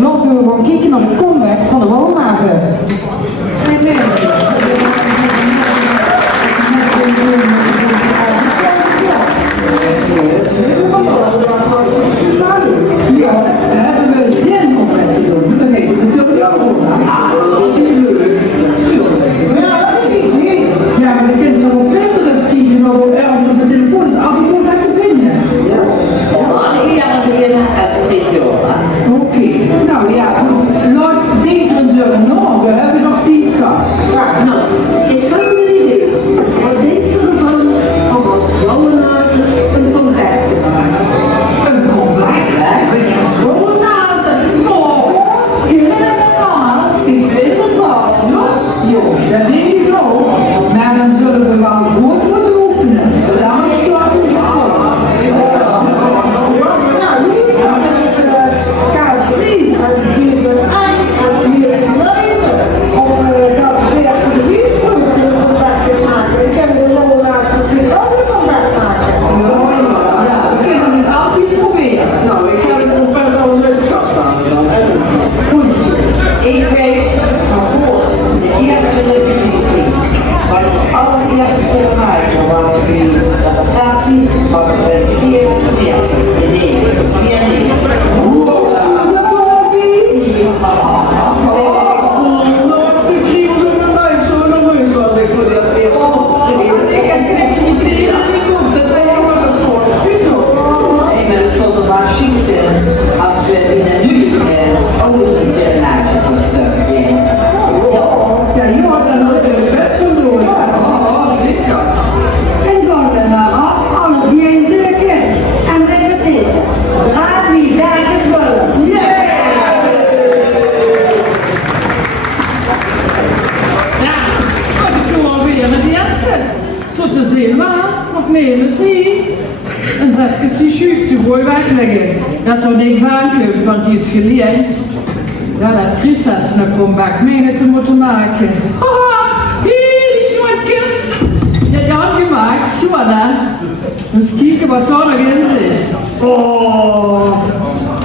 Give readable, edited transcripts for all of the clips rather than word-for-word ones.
laten we gewoon kijken naar de comeback van de Woonmazen. Ja, daar hebben we zin om met te doen. Dat heet het natuurlijk ook. Ja, natuurlijk. Ja, maar de kinderen zijn op Pinterest kijken of ergens op de telefoon. Is altijd goed uit te vinden. Oké, nou ja, laat deze zullen nog. We hebben nog 10 straks. Nou, ik heb een idee. Wat denk je ervan om als Woonmazen een comeback te maken? Een comeback, hè? Woonmazen. Oh, inderdaad. Ik weet het wel. Joh, dat denk ik ook. Maar dan zullen we wel goed moeten oefenen. Dan is het wel goed. Dat er niks aankomt, want die is geleerd. Ja, dat Chris has een comeback mee te moeten maken. Haha, hier, die schwatkist. Ja, die had gemaakt, zo hè. Dus kijken wat er nog in zit. Oh,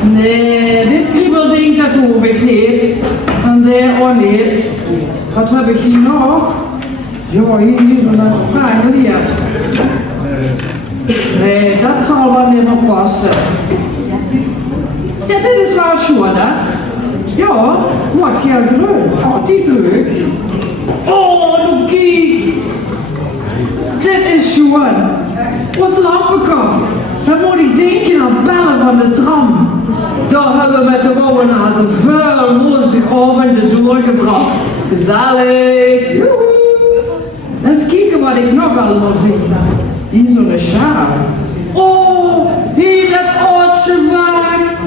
nee, dit kriebelding dat hoef ik niet. En daar ook niet. Wat heb ik hier nog? Ja, hier is een fijn hier. Nee, dat zal wel niet meer passen. Ja, dit is wel schoon, hè? Ja, wat heel groen. Oh, die leuk. Oh, doe kijk. Dit is schoon. Ons lampenkap. Dan moet ik denken aan bellen van de tram. Daar hebben we met de Woonmazen veel moeite avonden doorgebracht. Gezellig. Joehoe. Eens kijken wat ik nog allemaal vind. Hier zo'n sjaal. Oh, hier dat oudje vaak.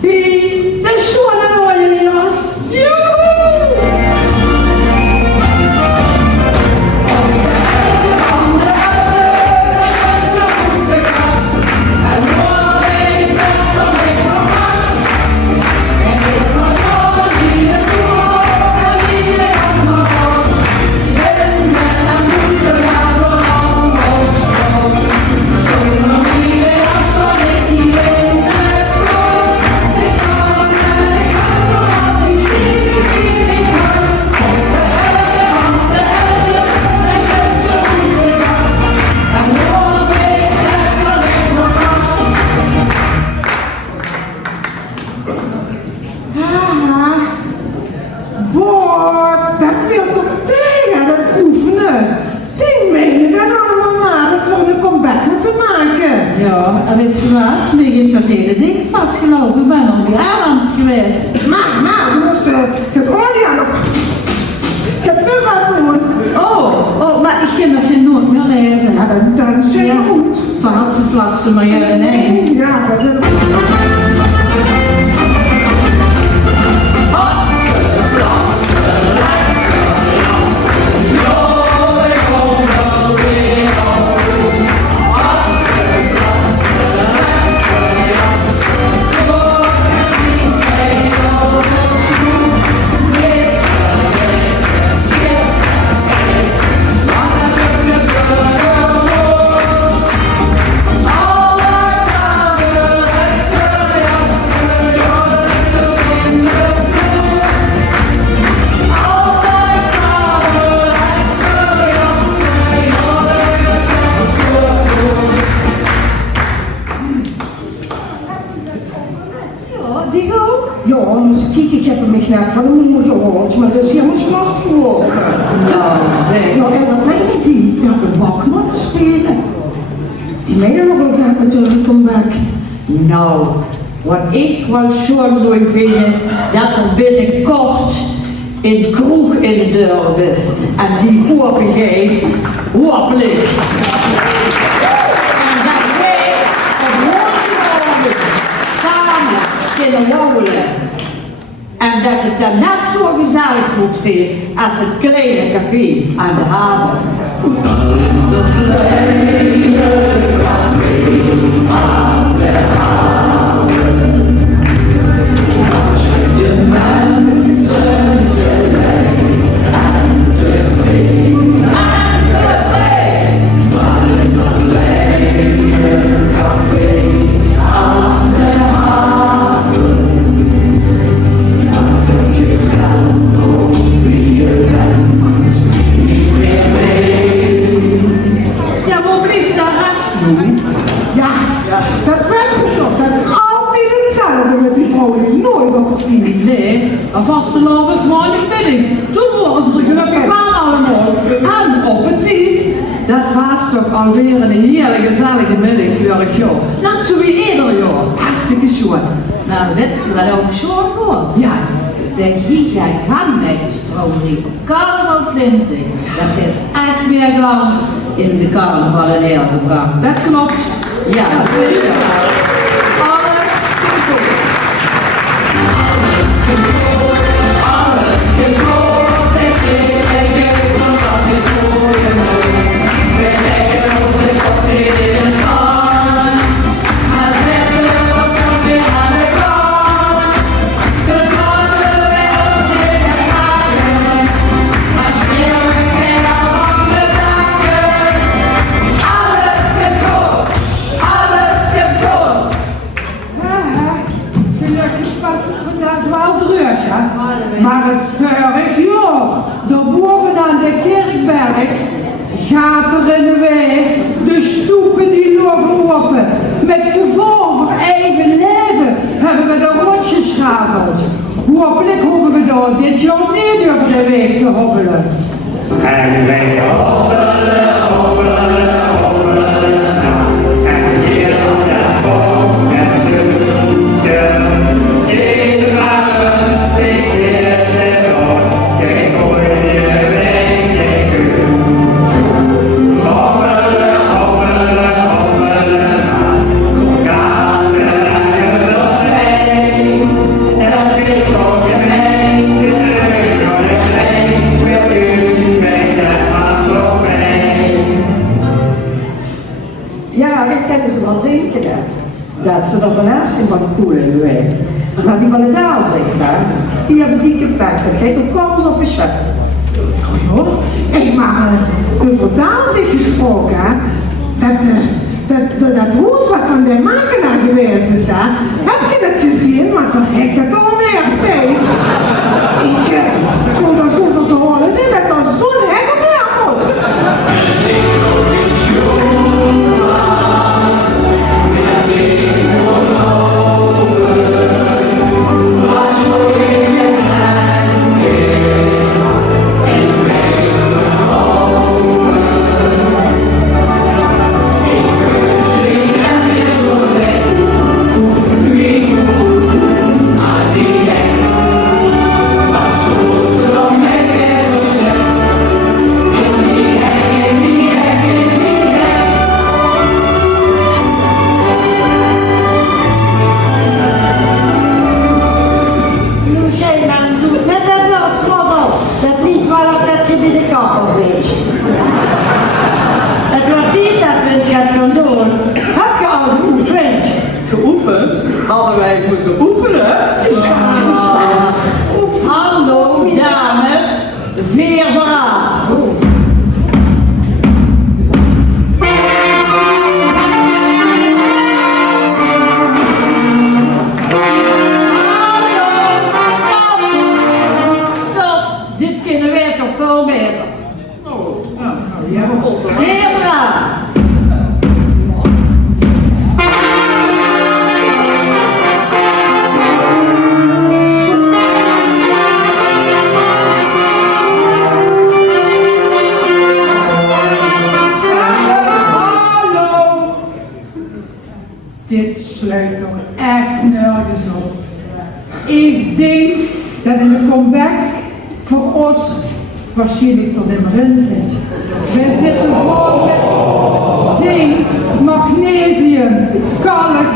Hier, dat is gewoon een mooie jas. Joehoe! En weet je wat? Mij is dat hele ding vastgelopen. Ik ben al bij Adams geweest. Maar, dus, ik heb olie aan. Ik heb te veel doen. Oh, maar ik kan nog geen noot meer lezen. Ja, dan zeg je goed. Verhatse flatsen, maar ja, nee. Ja, maar dat... Alla samen Ja, moest kijk, ik heb hem niet net van hem moeder gehoord, maar dat is helemaal zwart geworden. Nou, zeg. Ja, en wat meen die? Ja, de Walkman te spelen. Die meen nog wel graag met een comeback. Nou, wat ik wel zo zou vinden, dat er binnenkort een kroeg in de deur is en die open gaat, hopelijk. En dat wij op woensdagavond samen kunnen wandelen. En dat het dan net zo gezellig moet zijn als het kleine café aan de haven. Ja, waar blijft de rest nu? Ja, dat weet ze toch. Dat is altijd hetzelfde met die vrouwen die nooit op het team. Nee, een vaste loop is maandagmiddag. Toen waren ze er gelukkig wel allemaal. En op het tijd. Dat was toch alweer een hele gezellige middag vorig jaar. Net zo wie ieder jaar. Hartstikke schoon. Nou, weet je wat ook zo hoor? Ja, De giga stroomrie op carnavalsdinsdag. Dat heeft echt meer glans in de carnaval in heel gebracht. dat klopt. Ja, dat is waar. Alles goed. Gelukkig was het vandaag wel druk, hè? Maar het vorig jaar, daarboven aan de Kerkberg, gaat er in de weg, de stoepen die lopen open. Met gevaar voor eigen leven hebben we de rondjes geschaveld. Hopelijk hoeven we daar dit jaar niet over de weg te hobbelen. En wij hobbelen, hobbelen, hobbelen, en hier de boom en zoetje. Zie maar steeds in de oor, ik hoor je weg, ik hobbelen, hobbelen, hobbelen, kom gaan we naar de zee. En dan vind ik ook je mee, wil u mee, maar zo mee. Ja, dat kennen ze wel tekenen. Dat ze er vanaf zijn van de koelen in de weg. Maar die van het aanzicht, hè, die hebben die gepakt. Dat geeft ook wel eens op een shot. Oh joh, hé, maar over dansen gesproken, hè. Dat hoes wat van de makenaar geweest is, hè. Heb je dat gezien? Maar van hek dat al meer steeds. Ik voel dat zoveel te horen zijn dat er zo'n hek op je komt. Met dat bloktrommel, dat niet wel of dat je bij de kapper zit. Het wordt niet dat we het gaan doen. Heb je al geoefend? Geoefend? Hadden wij moeten oefenen? Hallo dames, veer vooraf. Stop, dit kunnen wij toch veel beter. Heel braaf. denk dat in de comeback voor ons waarschijnlijk tot in erin zit. Wij zitten vol met zink, magnesium, kalk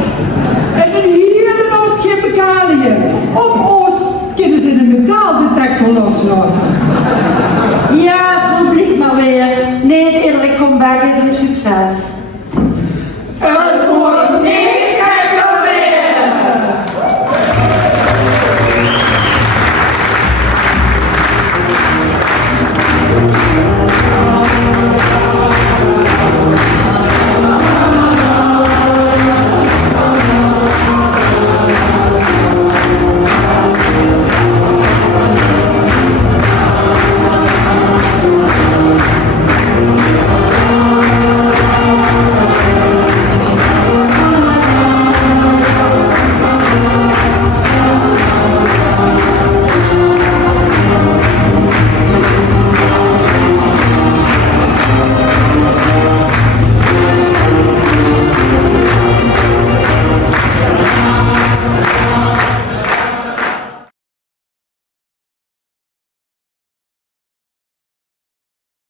en een hele hoop chemicaliën. Op ons kunnen ze de metaaldetector loslaten. Ja, zo blijkt maar weer. Niet iedere comeback is een succes.